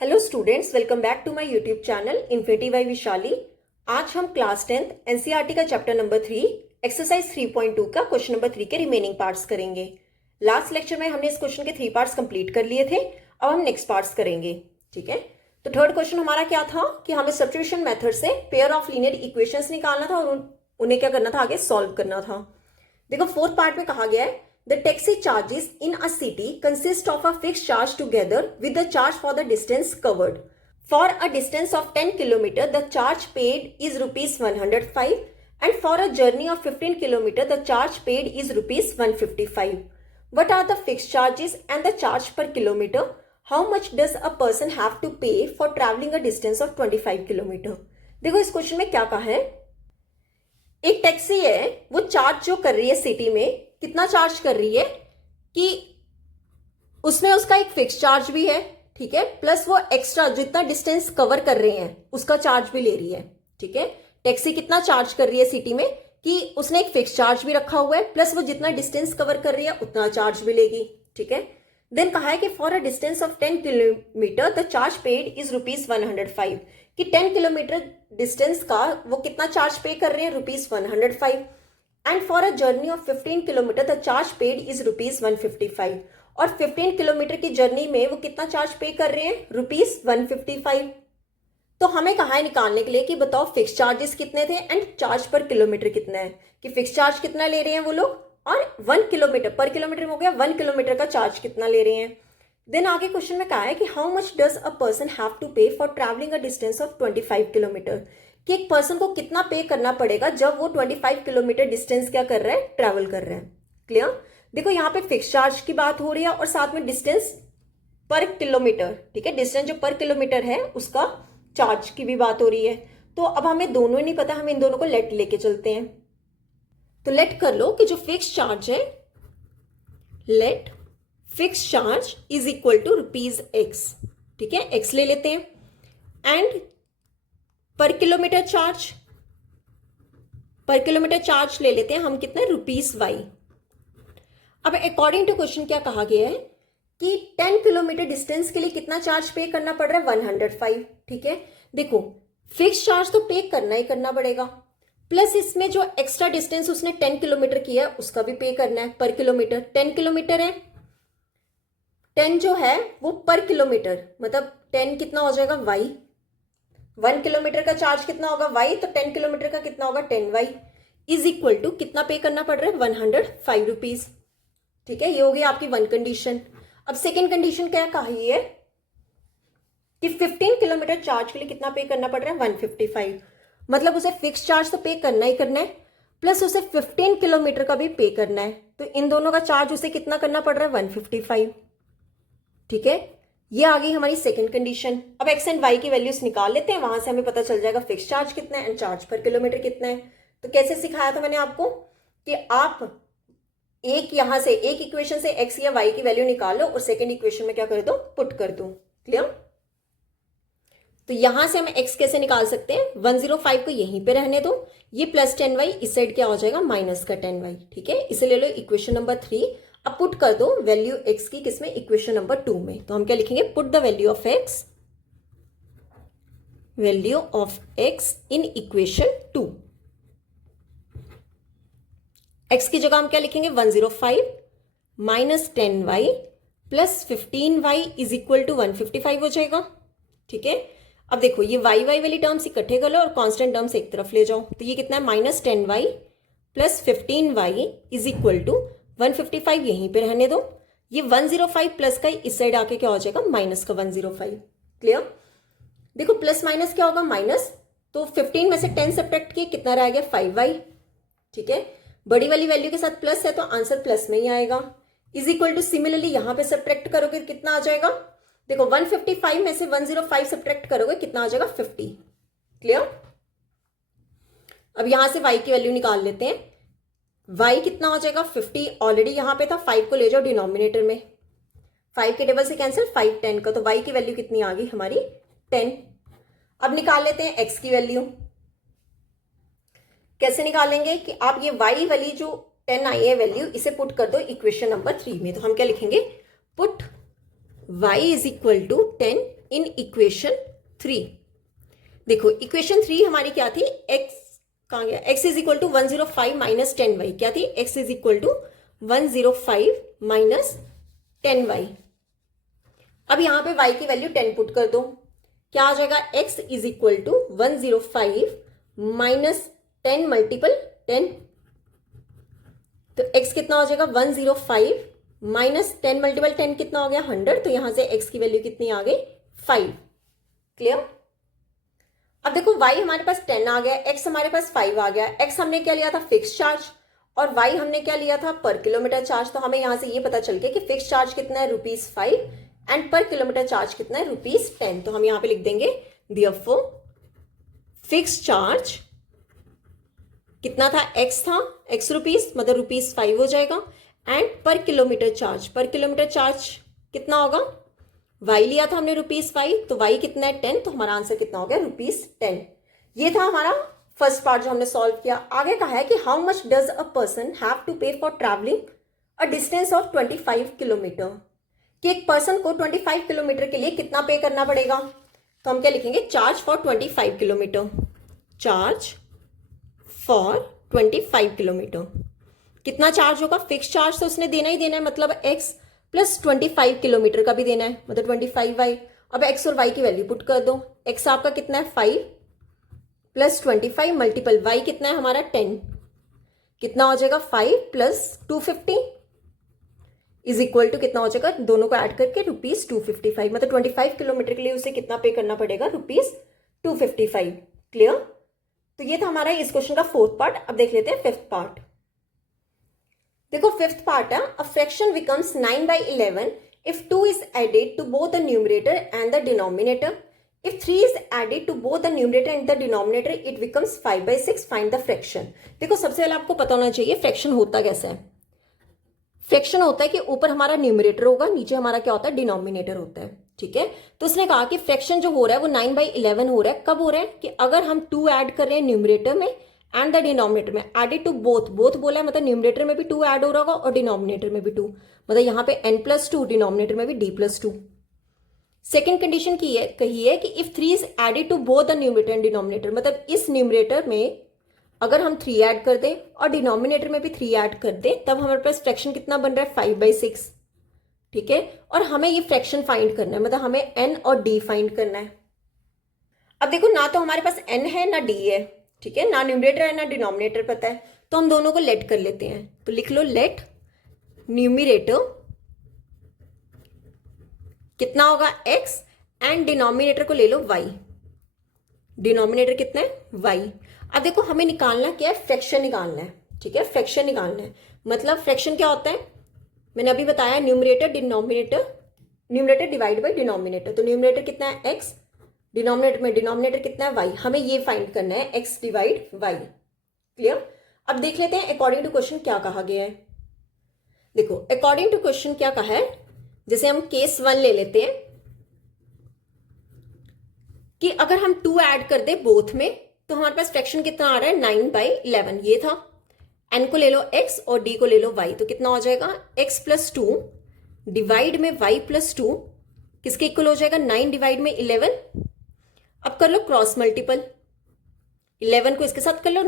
Hello students, welcome back to my YouTube channel infinity by Vishali. आज हम class 10th NCERT का chapter number 3 exercise 3.2 का question number 3 के remaining parts करेंगे। Last lecture में हमने इस क्वेश्चन के 3 पार्ट्स कंप्लीट कर लिए थे। अब हम नेक्स्ट पार्ट्स करेंगे। ठीक है, तो थर्ड क्वेश्चन हमारा क्या था कि हमें सब्स्टिट्यूशन मेथड से पेयर ऑफ लीनियर इक्वेशंस निकालना था और उन्हें क्या करना था, आगे सॉल्व करना था। देखो फोर्थ पार्ट में कहा गया है the taxi charges in a city consist of a fixed charge together with the charge for the distance covered. For a distance of 10 km, the charge paid is rupees 105 and for a journey of 15 km, the charge paid is rupees 155. What are the fixed charges and the charge per kilometer? How much does a person have to pay for traveling a distance of 25 km? देखो इस question में क्या कहा है, एक taxi है, वो charge जो कर रही है सिटी में, कितना चार्ज कर रही है कि उसमें उसका एक फिक्स चार्ज भी है, ठीक है, प्लस वो एक्स्ट्रा जितना डिस्टेंस कवर कर रहे हैं उसका चार्ज भी ले रही है। ठीक है, टैक्सी कितना चार्ज कर रही है सिटी में कि उसने एक फिक्स चार्ज भी रखा हुआ है, प्लस वो जितना डिस्टेंस कवर कर रही है उतना चार्ज भी लेगी। ठीक है, देन कहा है कि for a distance of 10 kilometre the charge paid is rupees 105, कि 10 किलोमीटर डिस्टेंस का वो कितना चार्ज पे कर रहे हैं, rupees 105। And for a journey of 15 kilometre the charge paid is rupees 155, और 15 किलोमीटर की जर्नी में वो कितना चार्ज पे कर रहे हैं, रुपीज 155। तो हमें कहा है निकालने के लिए कि बताओ फिक्स चार्जेस कितने थे एंड चार्ज पर किलोमीटर कितना है, कि फिक्स चार्ज कितना ले रहे हैं वो लोग और 1 किलोमीटर पर किलोमीटर हो गया 1 किलोमीटर का चार्ज कितना ले रहे हैं। देन आगे क्वेश्चन में कहा है कि how much does a person have to pay for travelling a distance of 25 kilometre, कि एक पर्सन को कितना पे करना पड़ेगा जब वो 25 किलोमीटर डिस्टेंस क्या कर रहा है, ट्रैवल कर रहा है। क्लियर, देखो यहाँ पे फिक्स चार्ज की बात हो रही है और साथ में डिस्टेंस पर किलोमीटर, ठीक है, डिस्टेंस जो पर किलोमीटर है उसका चार्ज की भी बात हो रही है। तो अब हमें दोनों ही नहीं पता, हम इन दोनों को लेट लेके चलते हैं। तो लेट कर लो कि जो फिक्स चार्ज है, let fix charge is equal to rupees X, ठीक है, एक्स ले लेते हैं। एंड पर किलोमीटर चार्ज ले लेते हैं हम कितने, रुपीज वाई। अब अकॉर्डिंग टू क्वेश्चन क्या कहा गया है कि 10 किलोमीटर डिस्टेंस के लिए कितना चार्ज पे करना पड़ रहा है, 105। ठीक है, देखो फिक्स चार्ज तो पे करना ही करना पड़ेगा, प्लस इसमें जो एक्स्ट्रा डिस्टेंस उसने 10 किलोमीटर किया है उसका भी पे करना है। पर किलोमीटर 10 किलोमीटर है, 10 जो है वो पर किलोमीटर, मतलब 10 कितना हो जाएगा, वाई। 1 किलोमीटर का चार्ज कितना होगा, वाई, तो 10 किलोमीटर का कितना होगा, 10 वाई, इज इक्वल टू कितना पे करना पड़ रहा है, 105 रुपीज। ठीक है, ये हो गई आपकी वन कंडीशन। अब सेकेंड कंडीशन क्या कही है कि 15 किलोमीटर चार्ज के लिए कितना पे करना पड़ रहा है, 155, मतलब उसे फिक्स चार्ज तो पे करना ही करना है, प्लस उसे 15 किलोमीटर का भी पे करना है, तो इन दोनों का चार्ज उसे कितना करना पड़ रहा है, 155। ठीक है, ये आ गई हमारी सेकंड कंडीशन। अब एक्स एंड वाई की वैल्यूज निकाल लेते हैं, वहां से हमें पता चल जाएगा फिक्स चार्ज कितना है एंड चार्ज पर किलोमीटर कितना है। तो कैसे सिखाया था मैंने आपको कि आप एक यहां से एक इक्वेशन से एक्स या वाई की वैल्यू निकाल लो और सेकंड इक्वेशन में क्या कर दो, पुट कर दो। क्लियर, तो यहां से हम एक्स कैसे निकाल सकते हैं, 105 को यहीं पे रहने दो, ये प्लस 10y, इस साइड क्या हो जाएगा, माइनस का 10y। ठीक है, इसे ले लो इक्वेशन नंबर 3। अब पुट कर दो वैल्यू x की, किसमें, इक्वेशन नंबर 2 में। तो हम क्या लिखेंगे, put the value of x in equation 2। x की जगह हम क्या लिखेंगे, 105 minus 10y plus 15y is equal to 155 हो जाएगा। ठीक है, अब देखो ये y वाली टर्म्स इकट्ठे कर लो और कांस्टेंट टर्म्स एक तरफ ले जाओ, तो ये कितना है, minus 10y plus 15y is equal to 155, यहीं पे रहने दो। ये 105 प्लस का इस साइड आके क्या हो जाएगा, माइनस का 105। क्लियर, देखो प्लस माइनस क्या होगा, माइनस, तो 15 में से 10 सब्ट्रैक्ट किए, कितना रह गया, 5y। ठीक है, बड़ी वाली वैल्यू के साथ प्लस है तो आंसर प्लस में ही आएगा। इज इक्वल टू सिमिलरली यहां पे सब्ट्रैक्ट करोगे कितना आ जाएगा, देखो 155 में से 105 सब्ट्रैक्ट करोगे कितना आ जाएगा, 50। क्लियर, अब यहां से y की वैल्यू निकाल लेते हैं। y कितना हो जाएगा, 50 ऑलरेडी यहां पे था, 5 को ले जाओ डिनोमिनेटर में, 5 के टेबल से कैंसिल, 5 10 का, तो y की वैल्यू कितनी आ गई हमारी, 10। अब निकाल लेते हैं x की वैल्यू। कैसे निकालेंगे कि आप ये y वाली जो 10 आई है वैल्यू, इसे पुट कर दो इक्वेशन नंबर 3 में। तो हम क्या लिखेंगे, put y is equal to 10 in equation 3। देखो इक्वेशन 3 हमारी क्या थी, x कहाँ गया, x is equal to 105 minus 10y क्या थी, x is equal to 105 minus 10y। अब यहां पे y की वैल्यू 10 पुट कर दो, क्या आ जाएगा, x is equal to 105 minus 10 multiple 10, तो x कितना हो जाएगा 105 माइनस 10 मल्टीपल 10 कितना हो गया 100, तो यहां से x की वैल्यू कितनी आ गई 5। क्लियर। अब देखो y हमारे पास 10 आ गया, x हमारे पास 5 आ गया, x हमने क्या लिया था फिक्स चार्ज और y हमने क्या लिया था पर किलोमीटर चार्ज। तो हमें यहां से ये पता चल गया कि फिक्स चार्ज कितना है ₹5 एंड पर किलोमीटर चार्ज कितना है ₹10। तो हम यहां पे लिख देंगे देयरफॉर फिक्स चार्ज कितना था, x था, x रुपीस मतलब ₹5 हो जाएगा, एंड पर किलोमीटर चार्ज कितना होगा, y लिया था हमने ₹5, तो y कितना है 10, तो हमारा आंसर कितना हो गया ₹10। ये था हमारा फर्स्ट पार्ट जो हमने सॉल्व किया। आगे का है कि how much does a person have to pay for travelling a distance of 25 kilometre, कि एक पर्सन को 25 किलोमीटर के लिए कितना पे करना पड़ेगा। तो हम क्या लिखेंगे, charge for 25 kilometre, charge for 25 kilometre. कितना चार्ज होगा, फिक्स चार्ज तो उसने देना ही देना है, मतलब x प्लस 25 किलोमीटर का भी देना है, मतलब 25y। अब x और y की वैल्यू पुट कर दो, x आपका कितना है 5 प्लस 25 मल्टीपल y कितना है हमारा 10, कितना हो जाएगा 5 प्लस 250 इज इक्वल टू कितना हो जाएगा, दोनों को ऐड करके ₹255, मतलब 25 किलोमीटर के लिए उसे कितना पे करना पड़ेगा ₹255। क्लियर। तो ये था हमारा इस क्वेश्चन का फोर्थ पार्ट। अब देख लेते हैं फिफ्थ पार्ट। देखो फिफ्थ पार्ट है, a fraction becomes 9/11 if 2 is added to both the numerator and the denominator. If 3 is added to both the numerator and the denominator, it becomes 5/6. Find the fraction. देखो सबसे पहले आपको पता होना चाहिए fraction होता कैसा है। फ्रैक्शन होता है कि ऊपर हमारा न्यूमरेटर होगा, नीचे हमारा क्या होता है डिनोमिनेटर होता है। ठीक है, तो उसने कहा कि फ्रैक्शन जो हो रहा है वो 9/11 हो रहा है। कब हो रहा है कि अगर हम 2 ऐड कर रहे हैं न्यूमरेटर में एंड द डिनोमिनेटर में, एडेड टू बोथ बोला है, मतलब न्यूमरेटर में भी 2 ऐड हो रहा होगा और डिनोमिनेटर में भी 2, मतलब यहाँ पे n+2, डिनोमिनेटर में भी d+2। सेकेंड कंडीशन कही है कि if 3 is added to both the numerator and denominator, मतलब इस न्यूमरेटर में अगर हम 3 ऐड कर दें और डिनोमिनेटर में भी 3 ऐड कर दें, तब हमारे पास फ्रैक्शन कितना बन रहा है 5/6। ठीक है, और हमें ये फ्रैक्शन फाइंड करना है, मतलब हमें n और d फाइंड करना है। अब देखो ना तो हमारे पास n है ना d है, ठीक है, ना न्यूमरेटर है ना डिनोमिनेटर पता है, तो हम दोनों को लेट कर लेते हैं। तो लिख लो लेट न्यूमरेटर कितना होगा x एंड डिनोमिनेटर को ले लो y। डिनोमिनेटर कितना है y। अब देखो हमें निकालना क्या है, फ्रैक्शन निकालना है। ठीक है, फ्रैक्शन निकालना है, मतलब फ्रैक्शन क्या होता है, मैंने अभी बताया न्यूमरेटर डिवाइड बाई डिनोमिनेटर। तो न्यूमरेटर कितना है x, डिनोमिनेटर कितना है y, हमें ये फाइंड करना है x डिवाइड y। क्लियर। अब देख लेते हैं अकॉर्डिंग टू क्वेश्चन क्या कहा गया है। देखो अकॉर्डिंग टू क्वेश्चन क्या कहा है, जैसे हम केस 1 ले लेते हैं कि अगर हम 2 ऐड कर दे बोथ में, तो हमारे पास फ्रैक्शन कितना आ रहा है 9/11, ये था। n को ले लो x और d को ले लो y, तो कितना हो जाएगा x+2 डिवाइड में y+2 किसके इक्वल हो जाएगा 9 डिवाइड में 11। अब कर लो क्रॉस मल्टीपल, 11 को इसके साथ कर लो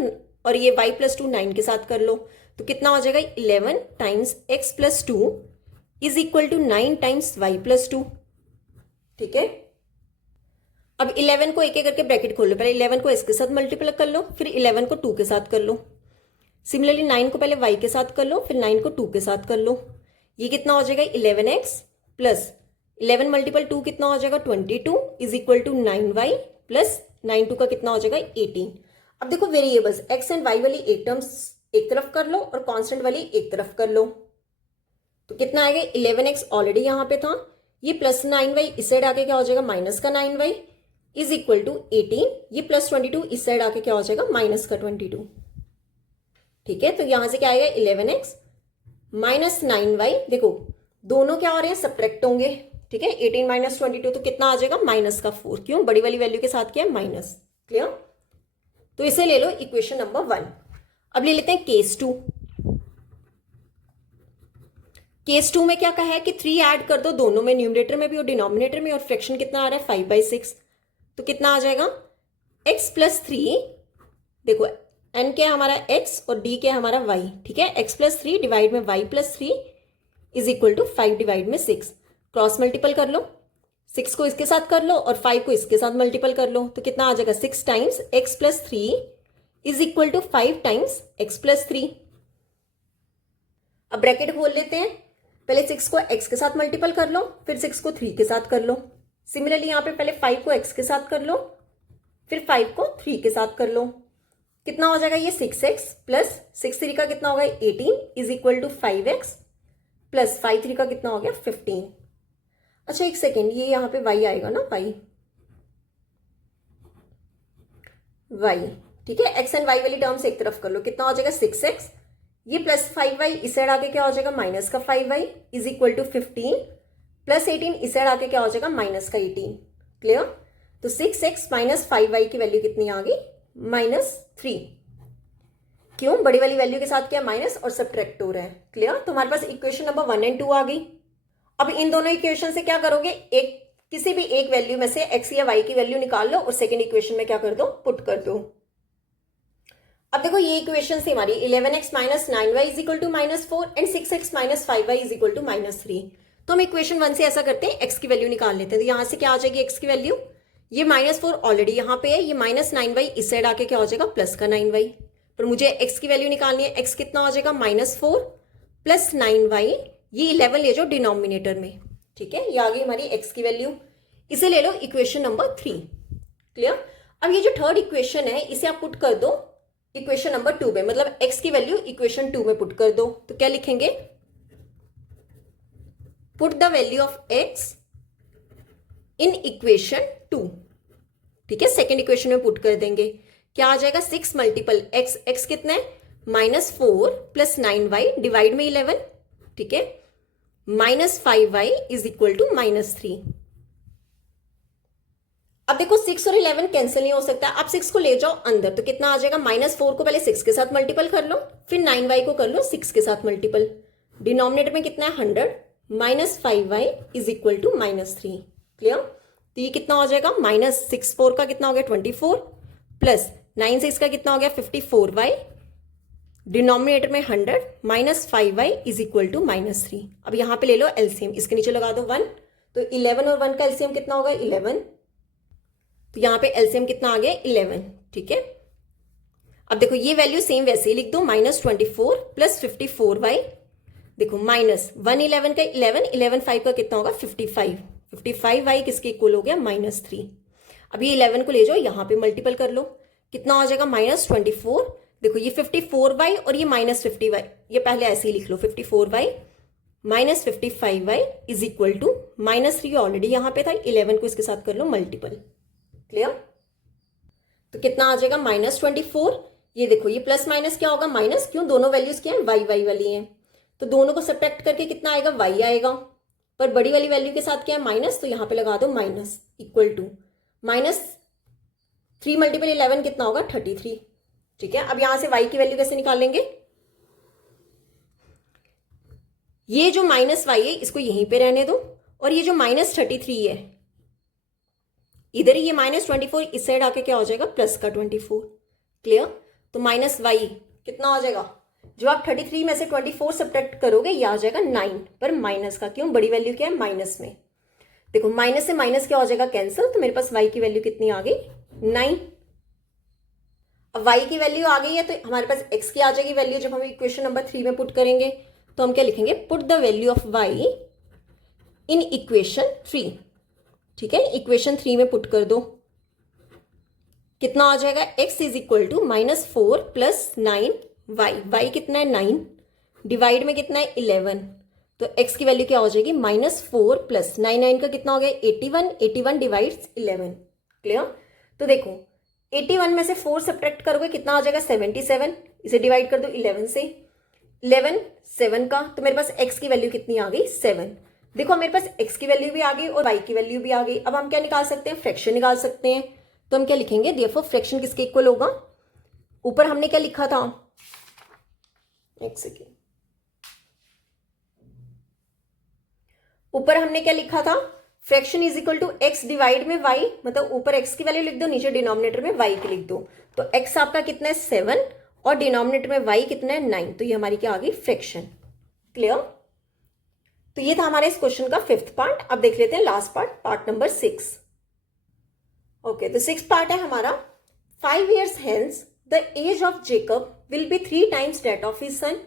और ये y+2 9 के साथ कर लो, तो कितना हो जाएगा 11 times x+2 is equal to 9 times y+2। ठीक है, अब 11 को एक एक करके ब्रैकेट खोल लो, पहले 11 को इसके साथ मल्टीपल कर लो, फिर 11 को 2 के साथ कर लो। सिमिलरली 9 को पहले y के साथ कर लो, फिर 9 को 2 के साथ कर लो। ये कितना हो जाएगा 11x प्लस 11 मल्टीपल 2 कितना हो जाएगा 22 is equal to 9y plus 9 2 का कितना हो जाएगा 18। अब देखो वेरिएबल्स x एंड y वाली एक टर्म्स एक तरफ कर लो और कांस्टेंट वाली एक तरफ कर लो, तो कितना आएगा 11x ऑलरेडी यहाँ पे था, ये प्लस 9y इस साइड आके क्या हो जाएगा माइनस का 9y इज इक्वल टू 18, ये प्लस 22 इस साइड आके क्या हो जाएगा माइनस का 22। ठीक है, तो यहां से क्या आएगा 11x माइनस 9y, देखो दोनों क्या हो रहे हैं सब्ट्रैक्ट होंगे। ठीक है, 18 माइनस 22 तो कितना आ जाएगा माइनस का 4, क्यों बड़ी वाली वैल्यू के साथ क्या है माइनस। क्लियर, तो इसे ले लो इक्वेशन नंबर 1। अब ले लेते हैं केस 2। केस 2 में क्या कहा है कि 3 ऐड कर दो दोनों में, न्यूमरेटर में भी और डिनोमिनेटर में, और फ्रैक्शन कितना आ रहा है 5/6। तो कितना आ जाएगा x प्लस 3, देखो n क्या है हमारा x और d क्या है हमारा y, ठीक है। x प्लस 3 डिवाइड में y plus 3 is equal to 5 divide में 6। क्रॉस मल्टीपल कर लो, 6 को इसके साथ कर लो और 5 को इसके साथ मल्टीपल कर लो, तो कितना आ जाएगा 6 times x plus 3 is equal to 5 times x plus 3। अब ब्रैकेट खोल लेते हैं, पहले 6 को x के साथ मल्टीपल कर लो, फिर 6 को 3 के साथ कर लो। सिमिलरली यहाँ पे पहले 5 को x के साथ कर लो, फिर 5 को 3 के साथ कर लो। कितना हो जाएगा ये 6x प्लस 6 3 का कितना होगा 18 is equal to 5x plus 5 3 का कितना हो गया 15। अच्छा एक सेकेंड, ये यहाँ पे y आएगा ना, y, ठीक है। x एंड y वाली टर्म्स एक तरफ कर लो, कितना हो जाएगा 6x, ये प्लस 5y इस साइड आके क्या हो जाएगा माइनस का 5y is equal to 15 plus 18 इस साइड आके क्या हो जाएगा माइनस का 18। क्लियर? तो 6x माइनस 5y की वैल्यू कितनी आ गई -3। क्यों? बड़ी वाली वैल्यू के साथ क्या माइनस और सब्ट्रैक्ट हो रहा है। क्लियर? तो हमारे पास इक्वेशन नंबर 1 एंड 2 आ गई। अब इन दोनों इक्वेशन से क्या करोगे, एक किसी भी एक वैल्यू में से x या y की वैल्यू निकाल लो और सेकेंड इक्वेशन में क्या कर दो, पुट कर दो। अब देखो ये इक्वेशन से हमारी 11x minus 9y is equal to -4 and 6x minus 5y is equal to -3। तो हम इक्वेशन 1 से ऐसा करते हैं, x की वैल्यू निकाल लेते हैं। तो यहां से क्या आ जाएगी x की वैल्यू, ये -4 ऑलरेडी यहाँ पे है, ये -9y इस साइड आके क्या हो जाएगा प्लस का 9y। पर मुझे x की वैल्यू निकालनी है, x कितना हो जाएगा -4 प्लस 9y, ये 11 ले जाओ डिनोमिनेटर में, ठीक है। ये आ गई हमारी x की वैल्यू, इसे ले लो इक्वेशन नंबर 3। क्लियर? अब ये जो थर्ड इक्वेशन है इसे आप पुट कर दो इक्वेशन नंबर 2 में, मतलब x की वैल्यू इक्वेशन 2 में पुट कर दो। तो क्या लिखेंगे, put the value of x in equation 2, ठीक है। सेकेंड इक्वेशन में पुट कर देंगे, क्या आ जाएगा 6 मल्टीपल x, x कितना है -4 प्लस 9y डिवाइड में 11, ठीक है, -5y इज इक्वल टू -3। अब देखो 6 और 11 कैंसिल नहीं हो सकता, आप 6 को ले जाओ अंदर, तो कितना आ जाएगा -4 को पहले 6 के साथ मल्टीपल कर लो, फिर 9y को कर लो 6 के साथ मल्टीपल, डिनोमिनेटर में कितना है 100, -5y is equal to -3। Clear? तो ये कितना हो जाएगा -6 4 का कितना हो गया 24 प्लस 9 6 का कितना हो गया 54y, डिनोमिनेटर में 100 -5y इज इक्वल टू -3। अब यहां पे ले लो एलसीएम, इसके नीचे लगा दो 1, तो 11 और 1 का एलसीएम कितना होगा 11, तो यहां पे एलसीएम कितना आ गया 11, ठीक है। अब देखो ये वैल्यू सेम वैसे ही लिख दो, -24 प्लस 54y, देखो -1 11 का 11, 11 5 का कितना होगा 55, 55y किसके इक्वल हो गया -3। अब ये 11 को ले जाओ यहां पे मल्टीपल कर लो, कितना हो जाएगा -24, देखो ये 54y और ये -50y, ये पहले ऐसे ही लिख लो 54y -55y is equal to -3, already यहां पे था, 11 को इसके साथ कर लो मल्टीपल। क्लियर? तो कितना आ जाएगा -24, ये देखो ये प्लस माइनस क्या होगा माइनस, क्यों दोनों वैल्यूज क्या है y वाली हैं, तो दोनों को सब्ट्रैक्ट करके कितना आएगा y आएगा, पर बड़ी वाली वैल्यू के साथ क्या है माइनस, तो यहां पे लगा दो माइनस इक्वल टू -3 मल्टीपल 11 कितना होगा 33, ठीक है। अब यहां से y की वैल्यू कैसे निकालेंगे, ये जो -y है इसको यहीं पे रहने दो, और ये जो -33 है इधर ही, ये -24 इस साइड आके क्या हो जाएगा प्लस का 24। क्लियर? तो -y कितना हो जाएगा, जो आप 33 में से 24 सब्ट्रैक्ट करोगे ये आ जाएगा 9, पर माइनस का, क्यों बड़ी वैल्यू क्या है माइनस में, देखो माइनस से माइनस क्या हो जाएगा कैंसिल, तो मेरे पास y की वैल्यू कितनी आ गई 9। अब y की वैल्यू आ गई है तो हमारे पास x की आ जाएगी वैल्यू, जब हम इक्वेशन नंबर 3 में पुट करेंगे तो हम क्या लिखेंगे, put the value of y in equation 3, ठीक है। इक्वेशन 3 में पुट कर दो, कितना आ जाएगा x is equal to -4 plus 9y, कितना है 9 डिवाइड में कितना है 11, तो x की वैल्यू क्या हो जाएगी -4 प्लस 9 का कितना हो गया 81, 81 डिवाइड्स 11। क्लियर? तो देखो 81 में से 4 सब्ट्रैक्ट करोगे कितना आ जाएगा 77, इसे डिवाइड कर दो 11 से, 11 7 का, तो मेरे पास x की वैल्यू कितनी आ गई 7। देखो मेरे पास x की वैल्यू भी आ गई और y की वैल्यू भी आ गई। अब हम क्या निकाल सकते हैं, फ्रैक्शन निकाल सकते हैं। तो हम क्या लिखेंगे, देयरफॉर फ्रैक्शन किसके इक्वल होगा, ऊपर हमने क्या लिखा था, एक सेकेंड, ऊपर हमने क्या लिखा था, fraction is equal to X divide में वाई, मतलब ऊपर एक्स की वैल्यू लिख दो, नीचे डिनोमिनेटर में वाई की लिख दो। तो एक्स आपका कितना है 7 और डिनोमिनेटर में वाई कितना है 9, तो ये हमारी क्या आ गई फ्रैक्शन। क्लियर। तो ये था हमारे इस क्वेश्चन का 5th पार्ट। अब देख लेते हैं last part, part number 6। Okay, तो 6th पार्ट है हमारा, 5 years hence the age of Jacob will be 3 times that of his son.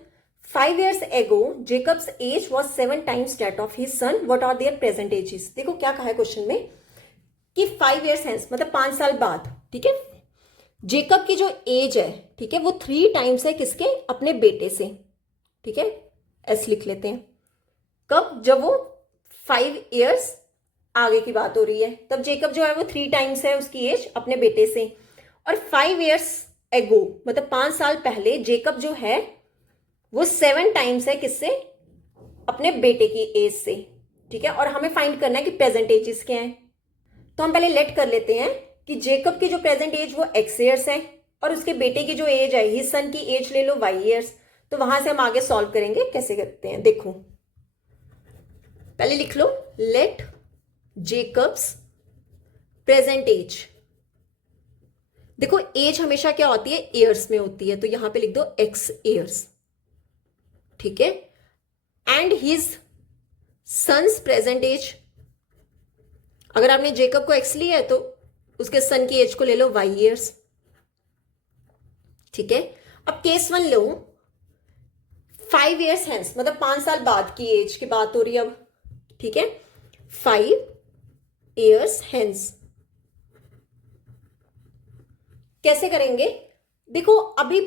5 years ago Jacob's age was 7 times that of his son. What are their present ages? देखो क्या कहा है question में कि 5 years hence मतलब 5 साल बाद, ठीक है, जेकब की जो एज है, ठीक है, वो 3 टाइम्स है किसके, अपने बेटे से, ठीक है, एस लिख लेते हैं। कब, जब वो 5 years आगे की बात हो रही है, तब जेकब जो है वो 3 टाइम्स है उसकी एज अपने बेटे से। और 5 years ago मतलब 5 साल पहले जेकब जो है वो 7 टाइम्स है किससे, अपने बेटे की एज से, ठीक है। और हमें फाइंड करना है कि प्रेजेंट एजेस क्या है। तो हम पहले लेट कर लेते हैं कि जेकब की जो प्रेजेंट एज वो x ईयर्स है और उसके बेटे की जो एज है, हिज सन की एज ले लो y ईयर्स। तो वहां से हम आगे सॉल्व करेंगे, कैसे करते हैं देखो। पहले लिख लो, लेट जेकब्स प्रेजेंट एज। देखो एज हमेशा क्या होती है, ईयर्स में होती है, तो यहां पे लिख दो x ईयर्स, ठीक है। And his son's present age, अगर आपने जेकब को x लिया है तो उसके सन की एज को ले लो y ईयर्स, ठीक है। अब केस 1 लो, 5 years hence मतलब 5 साल बाद की एज की बात हो रही है अब, ठीक है। 5 years hence कैसे करेंगे, देखो अभी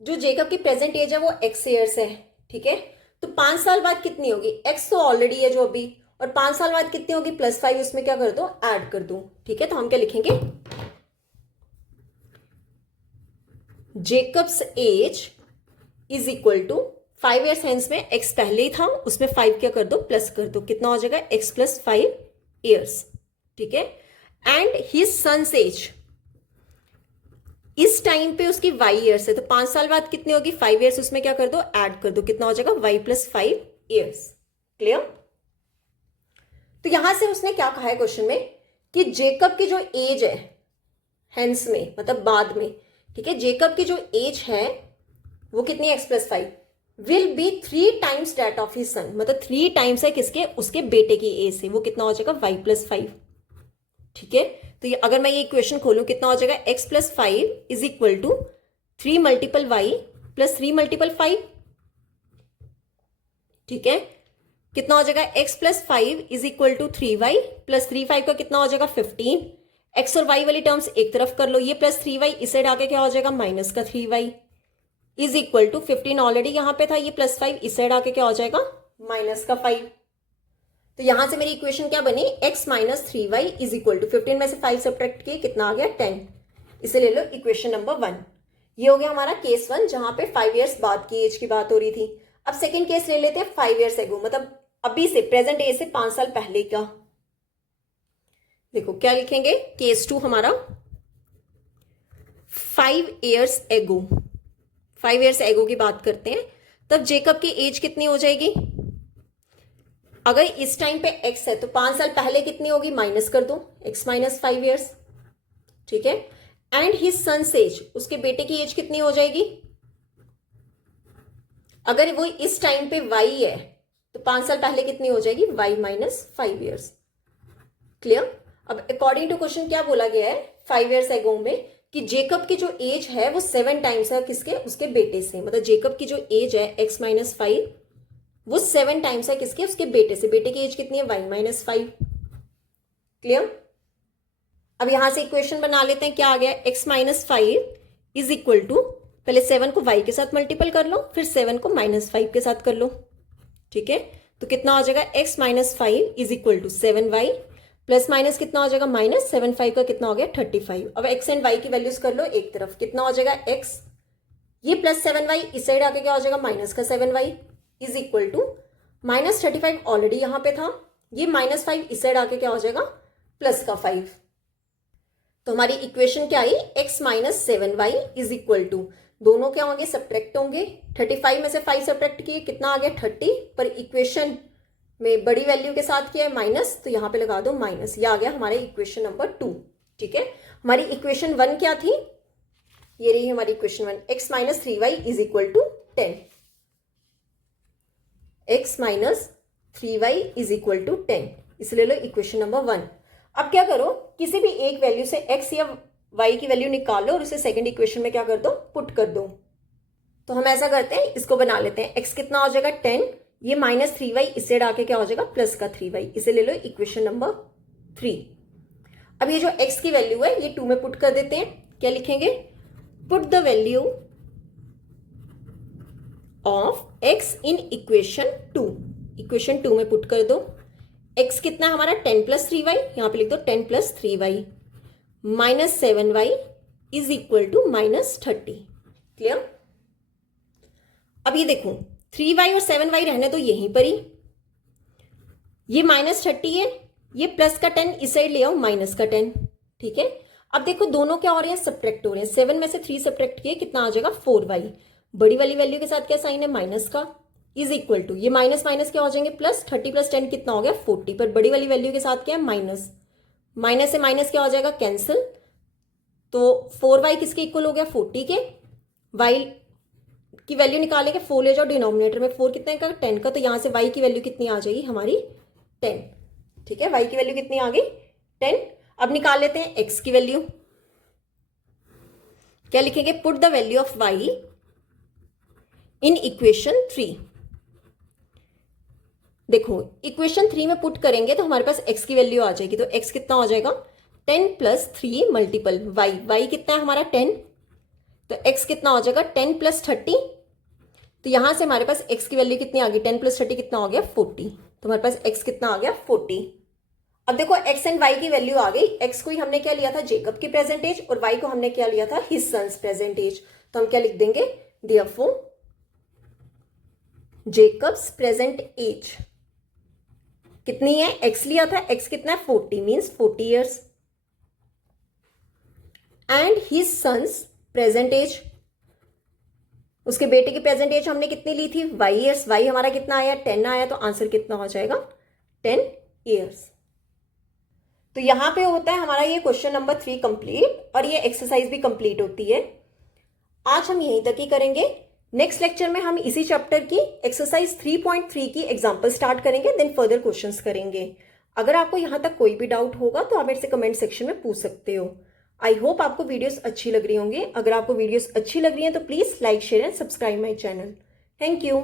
जो जेकब की प्रेजेंट एज है वो x ईयर्स है, ठीक है। तो 5 साल बाद कितनी होगी, x तो ऑलरेडी है जो अभी, और 5 साल बाद कितनी होगी +5, उसमें क्या कर दो, ऐड कर दो, ठीक है। तो हम क्या लिखेंगे, Jacob's age is equal to 5 years hence में x पहले ही था, उसमें 5 क्या कर दो, प्लस कर दो, कितना हो जाएगा x + 5 years, ठीक है। एंड हिज सन्स एज, इस टाइम पे उसकी y ईयर्स है, तो 5 साल बाद कितनी होगी 5 years, उसमें क्या कर दो, ऐड कर दो, कितना हो जाएगा y + 5 years। क्लियर। तो यहां से उसने क्या कहा है क्वेश्चन में कि जेकब की जो एज है हेंस में मतलब बाद में, ठीक है, जेकब की जो एज है वो कितनी है, x + 5 will be 3 times that of his son, मतलब 3 टाइम्स है किसके, उसके बेटे की एज से, वो कितना हो जाएगा y + 5, ठीक है। तो ये अगर मैं ये इक्वेशन खोलूं कितना हो जाएगा, x + 5 is equal to 3 × y + 3 × 5, ठीक है। कितना हो जाएगा, x + 5 is equal to 3y + 3 5 का कितना हो जाएगा 15। x और y वाली टर्म्स एक तरफ कर लो, ये +3y इस साइड आके क्या हो जाएगा -3y is equal to 15 already यहां पे था, ये +5 इस साइड आके क्या हो जाएगा -5। तो यहां से मेरी इक्वेशन क्या बनी, x - 3y is equal to 15 में से 5 सब्ट्रैक्ट किए, कितना आ गया 10। इसे ले लो इक्वेशन नंबर 1। ये हो गया हमारा केस 1 जहां पे 5 years बाद की एज की बात हो रही थी। अब सेकेंड केस ले लेते हैं 5 years एगो, मतलब अभी से प्रेजेंट एज से 5 साल पहले का। देखो क्या लिखेंगे, केस 2 हमारा 5 years एगो, 5 years एगो की बात करते हैं। तब जेकब की एज कितनी हो जाएगी, अगर इस टाइम पे x है तो 5 साल पहले कितनी होगी, माइनस कर दो, x - 5 years, ठीक है। एंड हिज सन्स एज, उसके बेटे की एज कितनी हो जाएगी, अगर वो इस टाइम पे y है तो 5 साल पहले कितनी हो जाएगी, y - 5 years। क्लियर। अब अकॉर्डिंग टू क्वेश्चन क्या बोला गया है 5 years एगो में कि जेकब की जो एज है वो 7 टाइम्स है किसके, उसके बेटे से, मतलब जेकब की जो एज है x - 5 वो 7 टाइम्स है किसके, उसके बेटे से। बेटे की एज कितनी है, y - 5। क्लियर। अब यहां से इक्वेशन बना लेते हैं, क्या आ गया, x - 5 इज इक्वल टू, पहले 7 को y के साथ मल्टीपल कर लो, फिर 7 को -5 के साथ कर लो, ठीक है। तो कितना हो जाएगा, x - 5 is equal to 7y plus minus कितना हो जाएगा, -7 5 का कितना हो गया 35। अब x एंड y की वैल्यूज कर लो एक तरफ, कितना हो जाएगा x, ये +7y इस साइड आके क्या हो जाएगा -7y is equal to -35 already यहां पे था, ये -5 इस साइड आके क्या हो जाएगा +5। तो हमारी इक्वेशन क्या आई, x - 7y is equal to, दोनों क्या होंगे, सब्ट्रैक्ट होंगे। 35 में से 5 सब्ट्रैक्ट किए, कितना आ गया 30, पर इक्वेशन में बड़ी वैल्यू के साथ किया है माइनस, तो यहाँ पे लगा दो माइनस। ये आ गया हमारा इक्वेशन नंबर 2। ठीक है, हमारी इक्वेशन 1 क्या थी, ये रही हमारी equation 1, x minus 3y is equal to 10। x minus 3y is equal to 10, इसे ले लो इक्वेशन नंबर 1। अब क्या करो, किसी भी एक वैल्यू से x या y की वैल्यू निकाल लो और उसे सेकंड इक्वेशन में क्या कर दो, पुट कर दो। तो हम ऐसा करते हैं, इसको बना लेते हैं। x कितना हो जाएगा 10, ये माइनस 3y इससे हटा के क्या हो जाएगा प्लस का 3y, इसे ले लो इक्वेशन नंबर 3। अब ये जो x की वैल्यू है ये 2 में पुट कर देते हैं। क्या लिखेंगे, put the value of x in equation 2। Equation 2 में पुट कर दो। x कितना हमारा 10 प्लस 3y, यहां पे लिख दो 10 plus 3y minus 7y is equal to minus 30। Clear. अब ये देखो 3y और 7y रहने तो यहीं पर ही, ये माइनस 30 है, ये प्लस का 10 इस साइड ले आओ माइनस का 10। ठीक है, अब देखो दोनों क्या हो रहे हैं, सब्ट्रैक्ट हो रहे हैं। 7 में से 3 सब्ट्रैक्ट किए, कितना आ जाएगा 4y। बड़ी वाली वैल्यू के साथ क्या साइन है, माइनस का, इज इक्वल टू, ये माइनस माइनस क्या हो जाएंगे प्लस, 30 प्लस 10 कितना हो गया 40, पर बड़ी वाली वैल्यू के साथ क्या है माइनस, माइनस से माइनस क्या हो जाएगा कैंसिल, तो 4y किसके इक्वल हो गया 40 के। y की वैल्यू निकालेंगे, 4 ले जाओ डिनोमिनेटर में, 4 कितने का 10 का, तो यहां से y की वैल्यू कितनी आ जाएगी हमारी 10। ठीक है, y की वैल्यू कितनी आ गई 10। अब निकाल लेते हैं x की वैल्यू। क्या लिखेंगे, put the value of y in equation 3। देखो इक्वेशन 3 में पुट करेंगे तो हमारे पास x की वैल्यू आ जाएगी, तो x कितना हो जाएगा 10 प्लस 3 मल्टीपल y कितना है हमारा 10, तो x कितना हो जाएगा 10 प्लस 30, तो यहां से हमारे पास x की वैल्यू कितनी आ गई 10 प्लस 30 कितना हो गया 40, तो हमारे पास x कितना आ गया 40। अब देखो x एंड y की वैल्यू आ गई। x को ही हमने क्या लिया था जेकब की प्रेजेंट एज, और y को हमने क्या लिया था हिज सन्स प्रेजेंट एज। तो हम क्या लिख देंगे, देयरफॉर जेकब्स प्रेजेंट एज कितनी है, x लिया था, x कितना है 40 means 40 years, and his son's present age, उसके बेटे की प्रेजेंट एज हमने कितनी ली थी y ईयर्स, y हमारा कितना आया 10 आया, तो आंसर कितना हो जाएगा 10 ईयर्स। तो यहां पे होता है हमारा ये क्वेश्चन नंबर 3 कंप्लीट, और ये एक्सरसाइज भी कंप्लीट होती है। आज हम यहीं तक ही करेंगे। नेक्स्ट लेक्चर में हम इसी चैप्टर की एक्सरसाइज 3.3 की एग्जाम्पल स्टार्ट करेंगे, देन फर्दर क्वेश्चंस करेंगे। अगर आपको यहां तक कोई भी डाउट होगा तो आप मेरे से कमेंट सेक्शन में पूछ सकते हो। आई होप आपको वीडियोस अच्छी लग रही होंगी। अगर आपको वीडियोस अच्छी लग रही हैं तो please like share and subscribe my channel. Thank you.